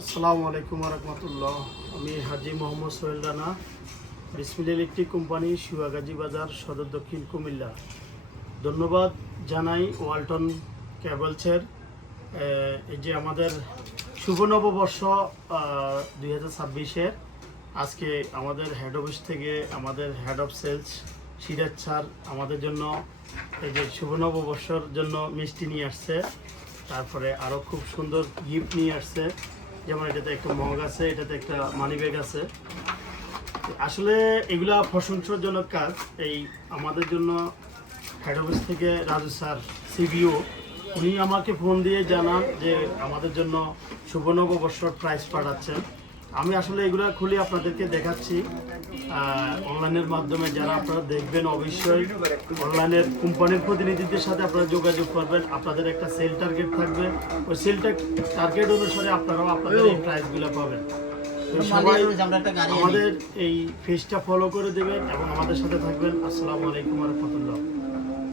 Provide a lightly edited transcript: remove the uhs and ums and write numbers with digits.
আসসালামু আলাইকুম রহমতুল্লাহ। আমি হাজি মোহাম্মদ সোহেল রানা, বিসমিল ইলেকট্রিক কোম্পানি, সুয়াগাজী বাজার, সদর দক্ষিণ কুমিল্লা। ধন্যবাদ জানাই ওয়ালটন কেবলসের। এই যে আমাদের শুভ নববর্ষ 2026-এর আজকে আমাদের হেড অফিস থেকে আমাদের head of sales Siraj sir আমাদের জন্য এই যে শুভ নববর্ষর জন্য মিষ্টি নিয়ে আসছে। তারপরে আরও খুব সুন্দর গিফট নিয়ে আসছে, যেমন এটাতে একটা মগ আছে, এটাতে একটা মানি ব্যাগ আছে। আসলে এগুলা প্রশংসাজনক কাজ। এই আমাদের জন্য হেড অফিস থেকে রাজু স্যার সিবিও উনি আমাকে ফোন দিয়ে জানান যে আমাদের জন্য শুভ নববর্ষর প্রাইজ পাঠাচ্ছেন। আমি আসলে এগুলো খুলে আপনাদেরকে দেখাচ্ছি অনলাইনের মাধ্যমে। যারা আপনারা দেখবেন অবশ্যই অনলাইনের কোম্পানির প্রতিনিধিদের সাথে আপনারা যোগাযোগ করবেন। আপনাদের একটা সেল টার্গেট থাকবে, ওই সেল টার্গেট অনুসারে আপনারাও আপনাদের এই প্রাইজগুলো পাবেন। সবাই আমাদের এই পেজটা ফলো করে দেবেন এবং আমাদের সাথে থাকবেন। আসসালামু আলাইকুম ওয়া রাহমাতুল্লাহ।